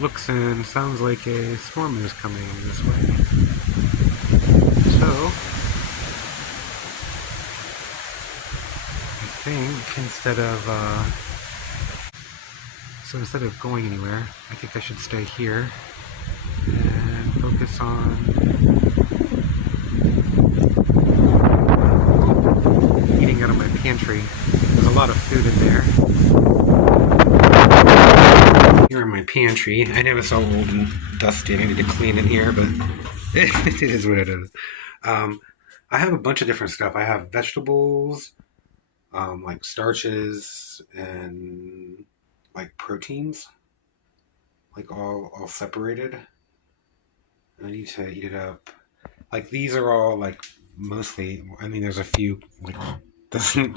looks and sounds like a storm is coming this way. So, I think instead of going anywhere, I think I should stay here and focus on eating out of my pantry. There's a lot of food in there. Here in my pantry, I know it's all old and dusty. I need to clean it here, but it is what it is. I have a bunch of different stuff. I have vegetables, like starches, and like proteins, like all separated. I need to eat it up. Like these are all like mostly. I mean, there's a few like doesn't.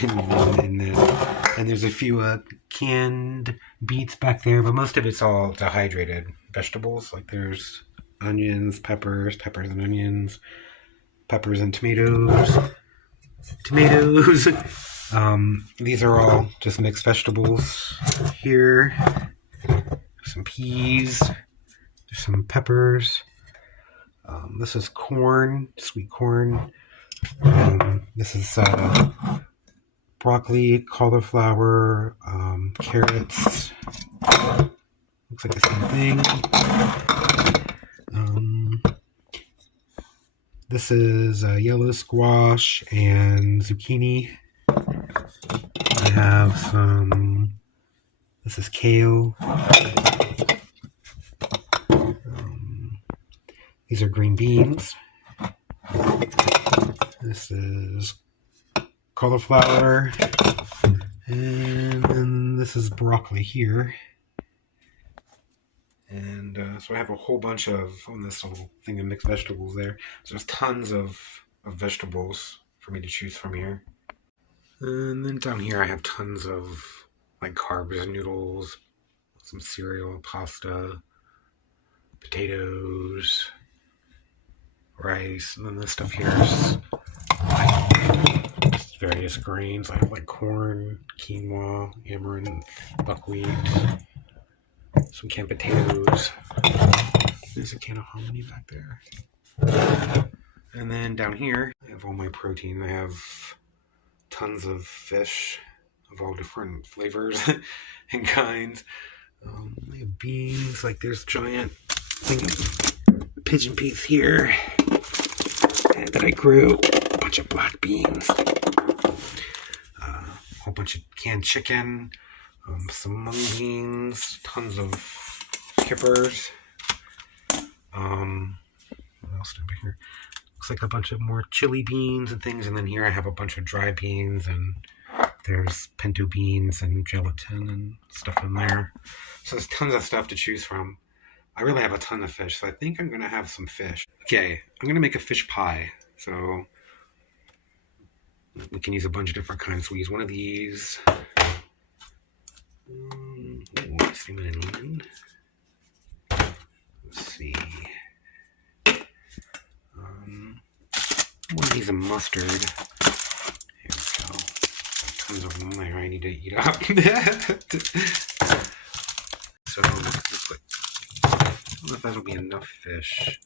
And there's a few canned beets back there, but most of it's all dehydrated vegetables. Like there's onions, peppers and onions, peppers and tomatoes. These are all just mixed vegetables. Here, some peas, there's some peppers. This is corn, sweet corn. This is broccoli, cauliflower, carrots. Looks like the same thing. This is yellow squash and zucchini. I have some. This is kale. These are green beans. This is cauliflower, and then this is broccoli here. And so I have a whole bunch of, on this little thing of mixed vegetables there. So there's tons of vegetables for me to choose from here. And then down here I have tons of like carbs and noodles, some cereal, pasta, potatoes, rice, and then this stuff here is like various grains. I have like corn, quinoa, amaranth, buckwheat, some canned potatoes. There's a can of hominy back there. And then down here, I have all my protein. I have tons of fish of all different flavors and kinds. I have beans, like there's giant thing of pigeon peas here that I grew. A bunch of black beans. A whole bunch of canned chicken. Some mung beans, tons of kippers. What else did I here? Looks like a bunch of more chili beans and things, and then here I have a bunch of dry beans, and there's pinto beans and gelatin and stuff in there. So there's tons of stuff to choose from. I really have a ton of fish, so I think I'm gonna have some fish. Okay, I'm gonna make a fish pie. So we can use a bunch of different kinds. So we use one of these. Cinnamon. Let's see. One of these of mustard. Here we go. Tons of them there. I need to eat up. So I don't know if that'll be enough fish.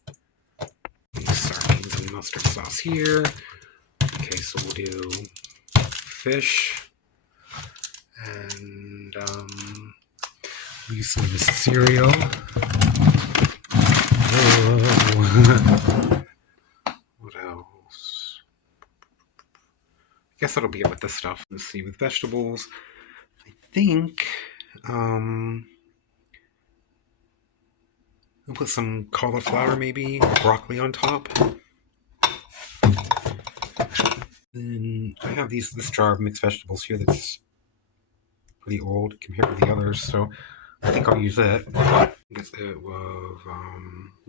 These sardines and mustard sauce here. Okay, so we'll do fish. And we'll use some of the cereal. What else? I guess that'll be it with this stuff. Let's see, with vegetables, I think I'll put some cauliflower maybe, or broccoli on top. Then I have this jar of mixed vegetables here that's pretty old compared to the others, so I think I'll use it. I guess it was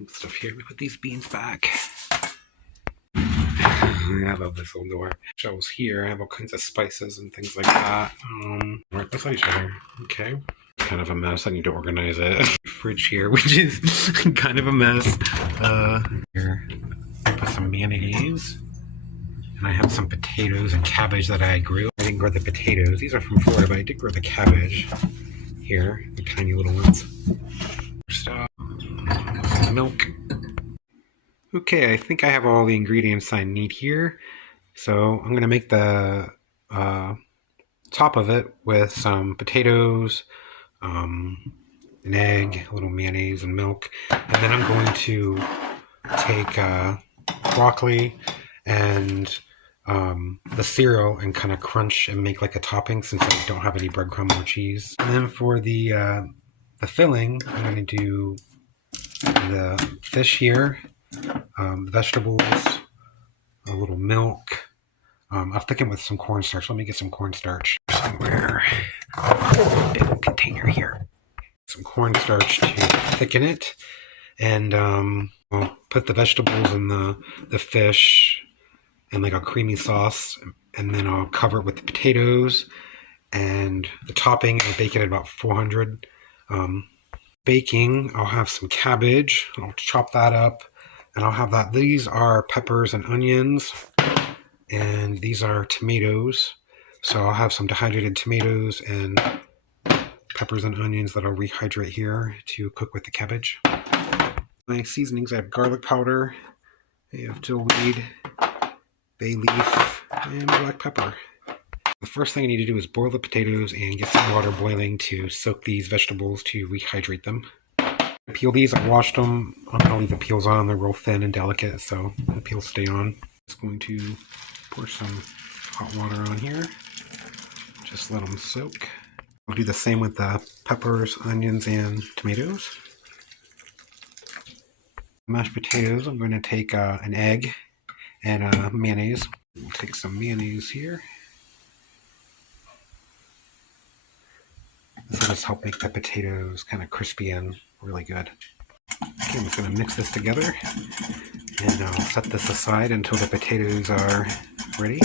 stuff here. Let me put these beans back. I love this little door. Shelves here. I have all kinds of spices and things like that. Right beside each other. Okay. Kind of a mess. I need to organize it. Fridge here, which is kind of a mess. Here, I put some mayonnaise. And I have some potatoes and cabbage that I grew. I didn't grow the potatoes. These are from Florida, but I did grow the cabbage here, the tiny little ones. milk. Okay, I think I have all the ingredients I need here. So I'm going to make the top of it with some potatoes, an egg, a little mayonnaise, and milk. And then I'm going to take broccoli and the cereal and kind of crunch and make like a topping since I don't have any breadcrumb or cheese. And then for the filling, I'm going to do the fish here, vegetables, a little milk. I'll thicken with some cornstarch. Let me get some cornstarch somewhere. Big container here. Some cornstarch to thicken it, and I'll put the vegetables and the fish and like a creamy sauce, and then I'll cover it with the potatoes and the topping. I'll bake it at about 400. Baking, I'll have some cabbage. I'll chop that up, and I'll have that. These are peppers and onions, and these are tomatoes. So I'll have some dehydrated tomatoes and peppers and onions that I'll rehydrate here to cook with the cabbage. My seasonings, I have garlic powder, I have dill weed, bay leaf, and black pepper. The first thing I need to do is boil the potatoes and get some water boiling to soak these vegetables to rehydrate them. I peel these, I washed them. I'm going to leave the peels on, they're real thin and delicate, so the peels stay on. Just going to pour some hot water on here. Just let them soak. I'll do the same with the peppers, onions, and tomatoes. Mashed potatoes, I'm going to take an egg and mayonnaise. We'll take some mayonnaise here. This will just help make the potatoes kind of crispy and really good. Okay, I'm just going to mix this together, and I'll set this aside until the potatoes are ready.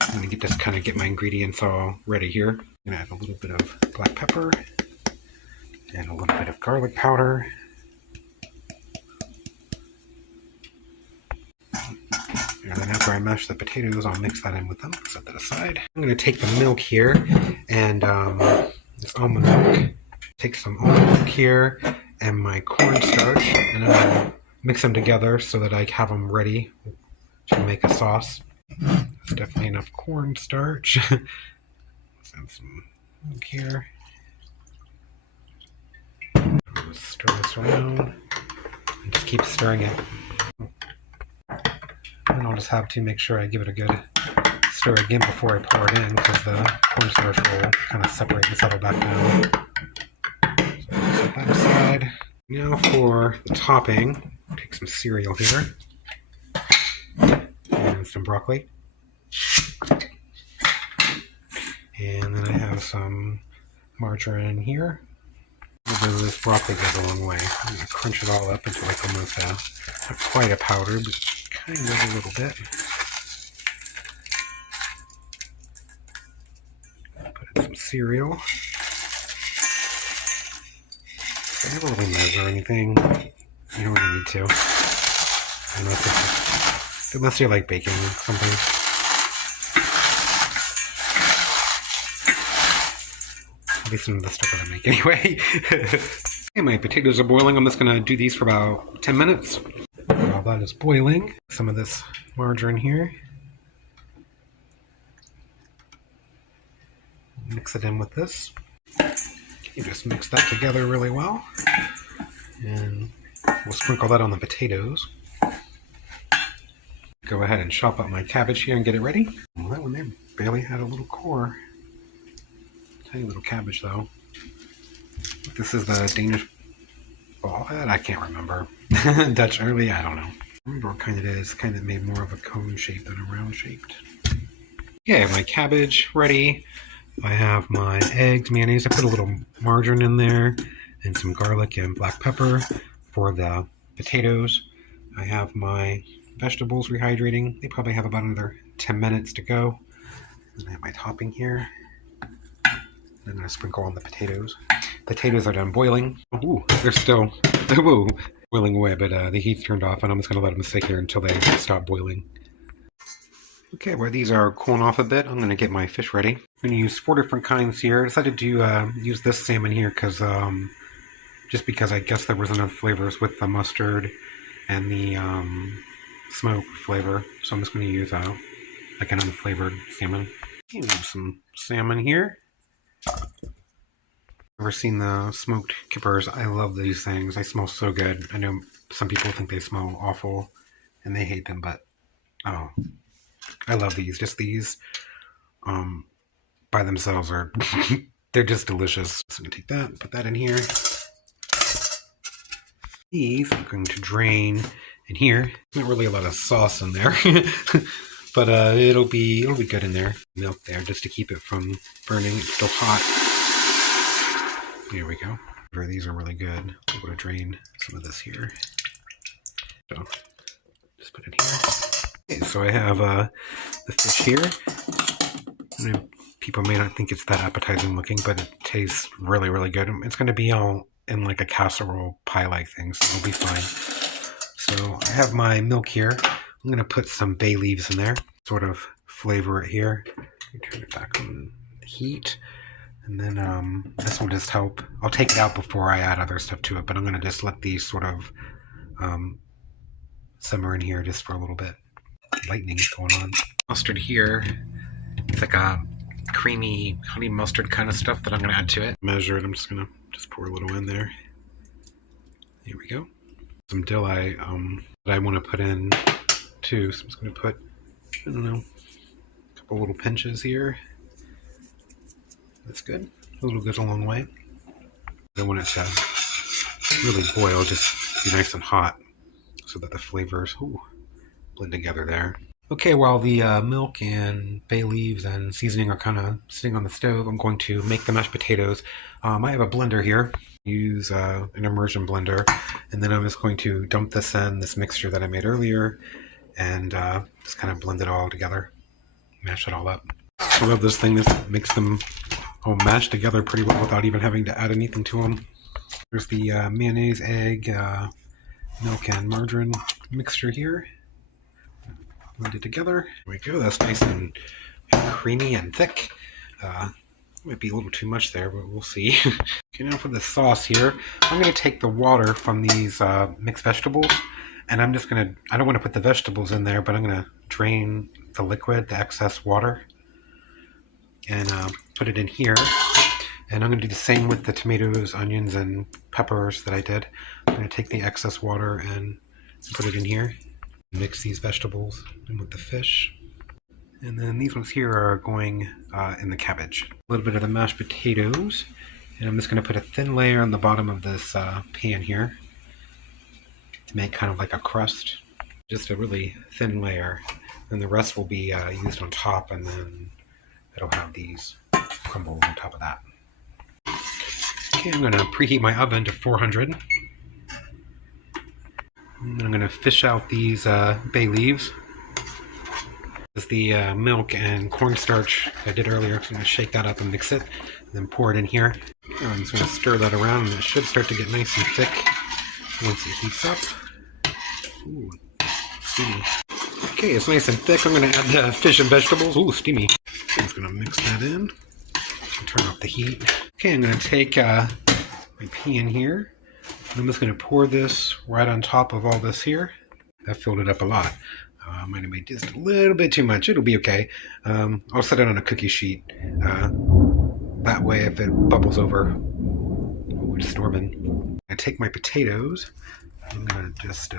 I'm going to get my ingredients all ready here. I'm going to add a little bit of black pepper and a little bit of garlic powder. And then after I mash the potatoes, I'll mix that in with them. Set that aside. I'm going to take the milk here, and this almond milk. Take some almond milk here and my cornstarch, and then I'll mix them together so that I have them ready to make a sauce. That's definitely enough cornstarch. Let's add some milk here. I'll just stir this around and just keep stirring it. And I'll just have to make sure I give it a good stir again before I pour it in, because the cornstarch will kind of separate and settle back down. So I'll set that aside. Now for the topping, take some cereal here and some broccoli. And then I have some margarine here. This broccoli goes a long way. I'm going to crunch it all up into like almost not quite a powder, but kind of a little bit. Put in some cereal. I never really measure anything. You don't really need to. Unless you like baking something. At least some of the stuff that I make anyway. Okay, my potatoes are boiling. I'm just going to do these for about 10 minutes. While that is boiling, some of this margarine here. Mix it in with this. You just mix that together really well. And we'll sprinkle that on the potatoes. Go ahead and chop up my cabbage here and get it ready. Well, that one there barely had a little core. Tiny little cabbage though. This is the Danish ball head? I can't remember. Dutch early? I don't know. I remember what kind it is. Kind of made more of a cone shape than a round shaped. Okay, I have my cabbage ready. I have my eggs, mayonnaise. I put a little margarine in there and some garlic and black pepper for the potatoes. I have my vegetables rehydrating. They probably have about another 10 minutes to go. And I have my topping here. I'm going to sprinkle on the potatoes. Potatoes are done boiling. Ooh, they're still boiling away, but the heat's turned off, and I'm just going to let them sit here until they stop boiling. Okay, where these are cooling off a bit, I'm going to get my fish ready. I'm going to use 4 different kinds here. I decided to use this salmon here because just because I guess there was enough flavors with the mustard and the smoke flavor. So I'm just going to use like an unflavored salmon. We have some salmon here. Ever seen the smoked kippers? I love these things. They smell so good. I know some people think they smell awful and they hate them, but oh, I love these. Just these by themselves are they're just delicious. So I'm gonna take that, put that in here. These I'm going to drain in here. Not really a lot of sauce in there, but it'll be good in there. Milk there just to keep it from burning. It's still hot. Here we go. These are really good. I'm going to drain some of this here. So just put it here. Okay, so I have the fish here. People may not think it's that appetizing looking, but it tastes really, really good. It's going to be all in like a casserole pie-like thing, so it'll be fine. So I have my milk here. I'm going to put some bay leaves in there, sort of flavor it here. Turn it back on the heat. And then this will just help. I'll take it out before I add other stuff to it, but I'm going to just let these sort of simmer in here just for a little bit. Lightning's going on. Mustard here. It's like a creamy honey mustard kind of stuff that I'm going to add to it. Measure it. I'm just going to pour a little in there. Here we go. Some dill that I want to put in too. So I'm just going to put, I don't know, a couple little pinches here. That's good. A little goes a long way. I want it to really boil, just be nice and hot so that the flavors blend together there. Okay, while the milk and bay leaves and seasoning are kind of sitting on the stove, I'm going to make the mashed potatoes. I have a blender here. Use an immersion blender, and then I'm just going to dump this in, this mixture that I made earlier, and just kind of blend it all together, mash it all up. I love this thing. This makes them all mashed together pretty well without even having to add anything to them. There's the mayonnaise, egg, milk, and margarine mixture here. Blend it together. There we go. That's nice and creamy and thick. Might be a little too much there, but we'll see. Okay, now for the sauce here, I'm going to take the water from these mixed vegetables, and I'm just going to, I don't want to put the vegetables in there, but I'm going to drain the liquid, the excess water, and put it in here. And I'm going to do the same with the tomatoes, onions, and peppers that I did. I'm going to take the excess water and put it in here. Mix these vegetables in with the fish. And then these ones here are going in the cabbage. A little bit of the mashed potatoes. And I'm just going to put a thin layer on the bottom of this pan here to make kind of like a crust. Just a really thin layer. And the rest will be used on top, and then it'll have these crumbles on top of that. Okay, I'm going to preheat my oven to 400. And I'm going to fish out these bay leaves. This is the milk and cornstarch I did earlier. I'm going to shake that up and mix it, and then pour it in here. I'm just going to stir that around, and it should start to get nice and thick once it heats up. Ooh, steamy. Okay, it's nice and thick. I'm going to add the fish and vegetables. Ooh, steamy. I'm just going to mix that in. Turn off the heat. Okay, I'm going to take my pan here. I'm just going to pour this right on top of all this here. That filled it up a lot. I might have made just a little bit too much. It'll be okay. I'll set it on a cookie sheet. That way, if it bubbles over, it's storming. I take my potatoes. I'm going to just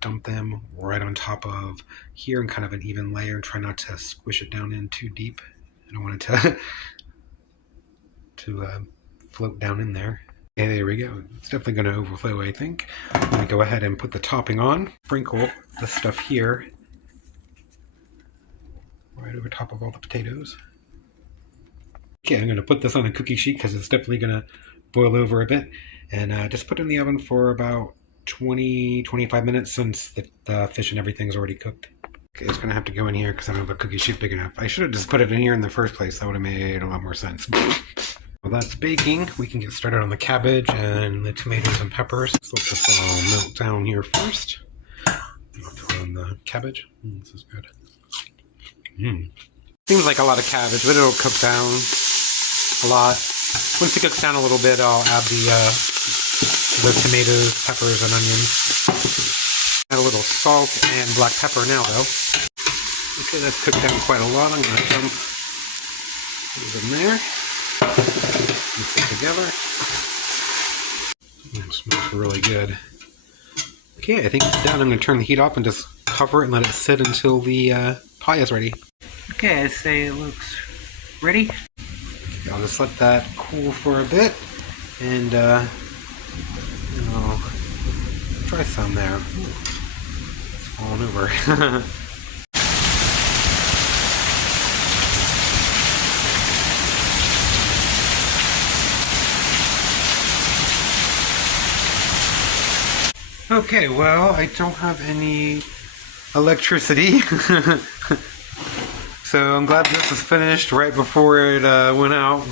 dump them right on top of here in kind of an even layer and try not to squish it down in too deep. I don't want it to float down in there. Okay, there we go. It's definitely going to overflow, I think. I'm going to go ahead and put the topping on. Sprinkle the stuff here right over top of all the potatoes. Okay, I'm going to put this on a cookie sheet because it's definitely going to boil over a bit. And just put it in the oven for about 20-25 minutes since the fish and everything's already cooked. Okay, it's going to have to go in here because I don't have a cookie sheet big enough. I should have just put it in here in the first place. That would have made a lot more sense. While that's baking, we can get started on the cabbage and the tomatoes and peppers. So let this all melt down here first. I'll throw in the cabbage. This is good. Seems like a lot of cabbage, but it'll cook down a lot. Once it cooks down a little bit, I'll add the the tomatoes, peppers, and onions. Add a little salt and black pepper now, though. Okay, that's cooked down quite a lot. I'm going to dump these in there. Mix it together. It smells really good. Okay, I think it's done. I'm going to turn the heat off and just cover it and let it sit until the pie is ready. Okay, I'd say it looks ready. I'll just let that cool for a bit, and I'll try some there. Ooh, it's falling over. Okay, well, I don't have any electricity, so I'm glad this is finished right before it went out.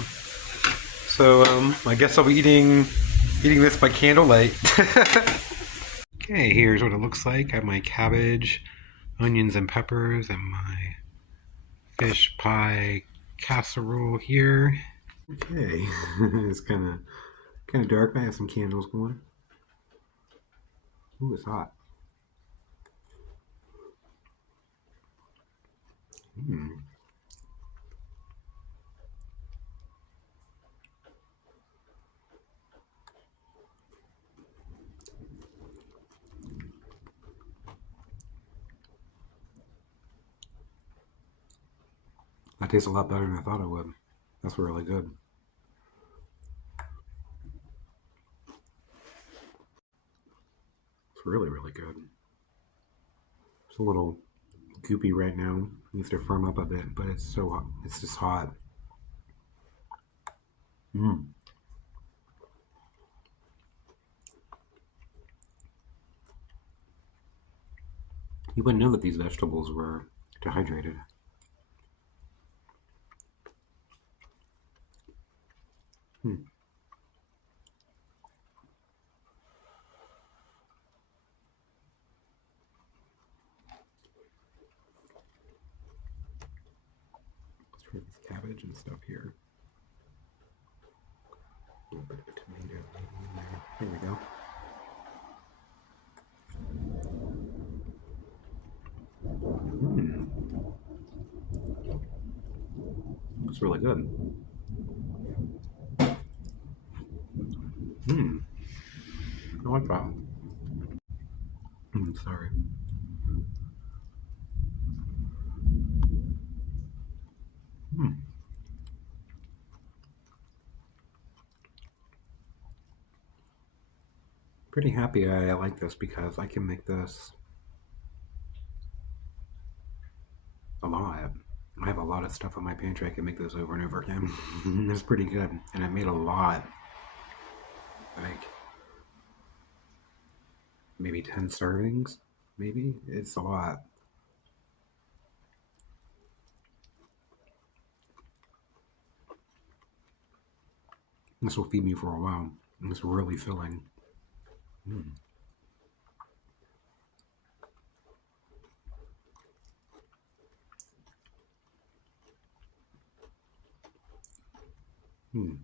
So I guess I'll be eating this by candlelight. Okay, here's what it looks like. I have my cabbage, onions and peppers, and my fish pie casserole here. Okay, it's kind of dark. I have some candles going. Ooh, it's hot. That tastes a lot better than I thought it would. That's really good. It's really, really good. It's a little goopy right now. It needs to firm up a bit, but it's so hot. It's just hot. Mmm. You wouldn't know that these vegetables were dehydrated. Let's try this cabbage and stuff here. A little bit of a tomato maybe in there. There we go. It's really good. I like that. Sorry. Pretty happy I like this because I can make this a lot. I have a lot of stuff in my pantry. I can make this over and over again. It's pretty good. And I made a lot. Like maybe 10 servings. Maybe? It's a lot. This will feed me for a while. And it's really filling. You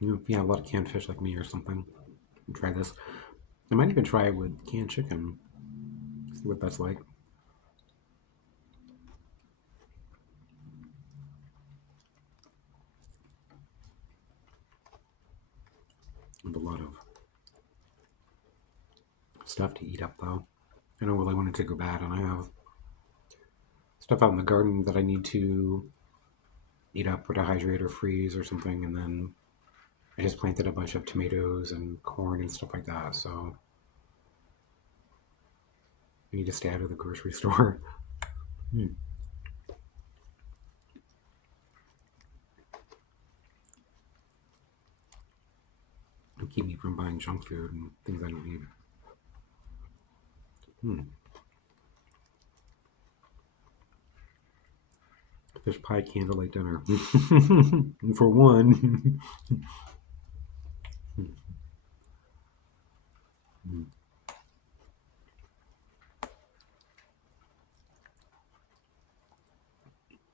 know, if you have a lot of canned fish like me or something, try this. I might even try it with canned chicken. See what that's like. I have a lot of stuff to eat up though. I don't really want it to go bad, and I have stuff out in the garden that I need to eat up or dehydrate or freeze or something, and then I just planted a bunch of tomatoes and corn and stuff like that, so I need to stay out of the grocery store. It'll keep me from buying junk food and things I don't need. Fish pie candlelight dinner. For one.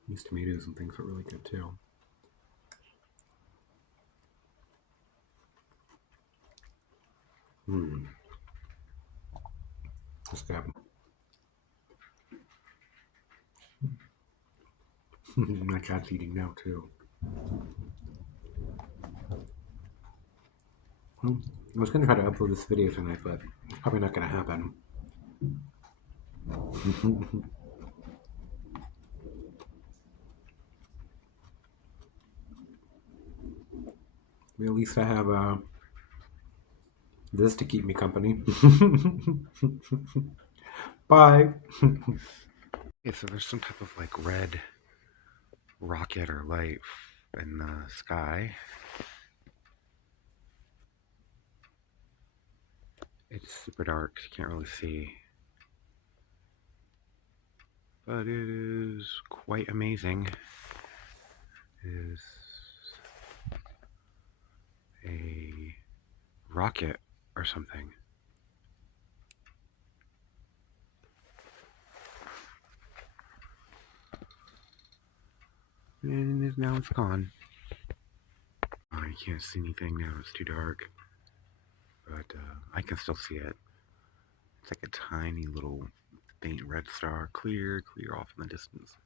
These tomatoes and things are really good too. That's good. My cat's eating now too. Well, I was gonna try to upload this video tonight, but it's probably not gonna happen. At least I have this to keep me company. Bye. Okay, so there's some type of like red rocket or light in the sky. It's super dark, you can't really see. But it is quite amazing. It is a rocket or something. And now it's gone. Oh, you can't see anything now, it's too dark. But I can still see it. It's like a tiny little faint red star, clear off in the distance.